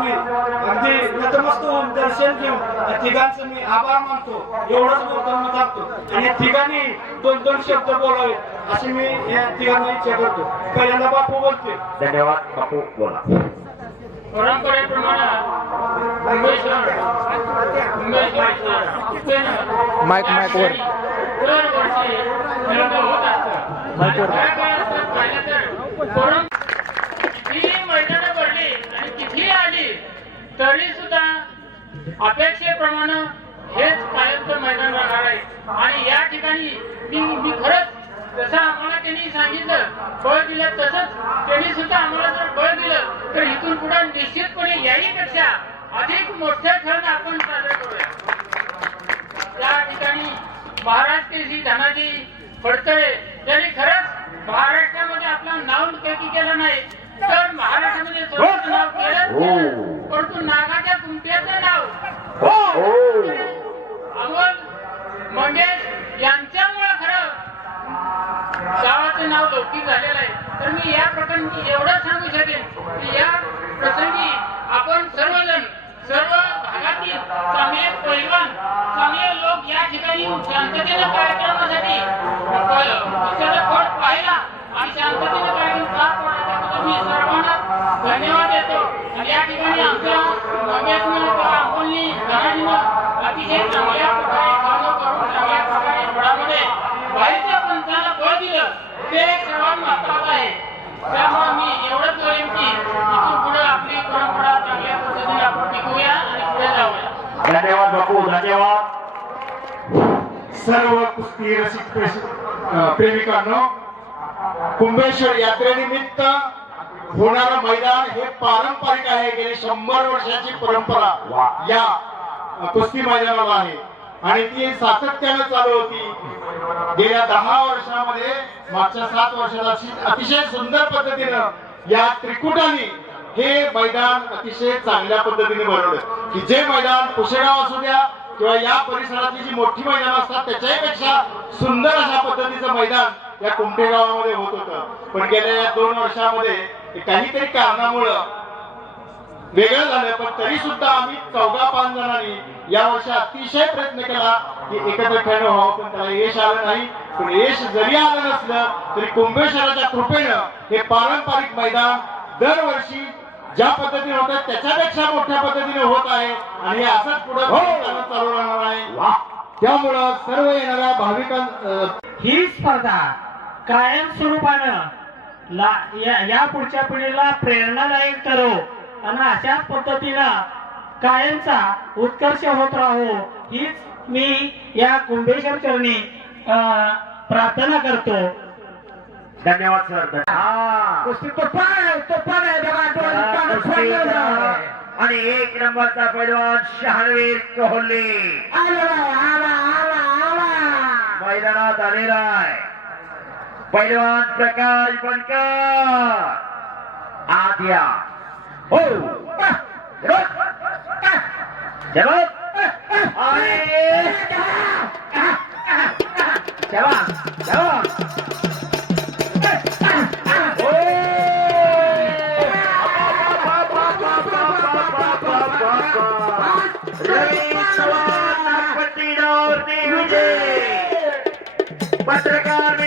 मी अगदी नतमस्त होऊन दर्शन घेऊन त्या तिघांचं मी आभार मानतो. एवढंच बोलतो मी थांबतो आणि या तिघांनी दोन दोन शब्द बोलावे अशी मी या तिघांना इच्छा करतो. पहिल्यांदा बापू बोलते धन्यवाद बापू बोला. परंपरेप्रमाणे मुंबईश्वर मुंबईश्वर उपेंद्र माईक- माईक वर. दरवर्षी विलंब होत असतं. माईक वर. काय काय असतं पाहिलं तर परं- कितीही मैदानं भरली आणि कितीही आली तरी सुद्धा अपेक्षेप्रमाणे हेच कायमचं मैदान राहणार आहे. आणि या ठिकाणी मी मी खरंच जसं आम्हाला त्यांनी सांगितलं बळ दिलं तसंच त्यांनी सुद्धा आम्हाला जर बळ दिलं तर इथून पुढे निश्चितपणे याहीपेक्षा अधिक मोठ्या ठरण आपण साजरे करूया. त्या ठिकाणी महाराज केसरी धनाजी फडतळे यांनी खरंच महाराष्ट्रामध्ये आपलं नाव काही केलं नाही. तर महाराष्ट्रामध्ये स्वतःचं नाव केलं यांच्यामुळे खरं गावाचं नाव लौकिक झालेलं आहे. तर मी या प्रकरणी एवढं सांगू शकेन की या प्रसंगी आपण सर्वजण सर्व भागातील चांगले पैलवान चांगले लोक या ठिकाणी शांततेने कार्यक्रमासाठी त्याचा फळ पाहिला आणि शांततेने कार्यक्रम पार पाडण्याबद्दल मी सर्वांना धन्यवाद देतो. आणि या ठिकाणी आमच्या मंगेशनं अमोलनी अतिशय चांगल्या प्रकारे कामं करून चांगल्या प्रकारे फळामध्ये बाहेरच्या पंथाला बळ दिलं ते सर्वात महत्वाचं आहे त्यामुळे मी एवढंच करेन की इथून पुढे आपली परंपरा चांगल्या पद्धतीने आपण टिकवूया आणि पुढे जाऊया धन्यवाद सर्व कुस्ती रसिक प्रेमिकांनो कुंभेश्वर यात्रेनिमित्त होणारं मैदान हे पारंपरिक आहे. गेली शंभर वर्षाची परंपरा या कुस्ती मैदानाला आहे. आणि ती सातत्यानं चालू होती. गेल्या दहा वर्षामध्ये मागच्या सात वर्षात अशी अतिशय सुंदर पद्धतीनं या त्रिकुटाने हे मैदान अतिशय चांगल्या पद्धतीने बनवलं. की जे मैदान कुशेगाव असू द्या किंवा या परिसरातली जी मोठी मैदान असतात त्याच्याही सुंदर अशा पद्धतीचं मैदान या कुमठे गावामध्ये होत होतं. पण गेल्या या दोन वर्षामध्ये काहीतरी कारणामुळं वेगळं झालं पण तरी सुद्धा आम्ही चौघा पाच जणांनी या वर्षी अतिशय प्रयत्न केला की एकत्र खेळणं व्हावं पण त्याला यश आलं नाही. पण यश जरी आलं नसलं तरी कुंभेश्वराच्या कृपेनं हे पारंपरिक मैदान दरवर्षी ज्या पद्धतीने होत आहे त्याच्यापेक्षा मोठ्या पद्धतीने होत आहे. आणि हे असंच पुढे चालू राहणार आहे. त्यामुळं सर्व येणाऱ्या भाविकां अं, ही स्पर्धा कायम स्वरूपानं या- या पुढच्या पिढीला प्रेरणादायक करो आणि अशाच पद्धतीनं कायमचा उत्कर्ष होत राहो हीच मी या कुंभेश्वर चरणी प्रार्थना करतो. धन्यवाद सर. धन्यवाद. कुस्ती तुफान आहे, बघा, डोळे पाणी आहे. आणि एक नंबरचा पैलवान शहाणवीर कोहली आला, आला, आला, आला. मैदानात आलेला आहे पैलवान प्रकाश बनकर पत्रकार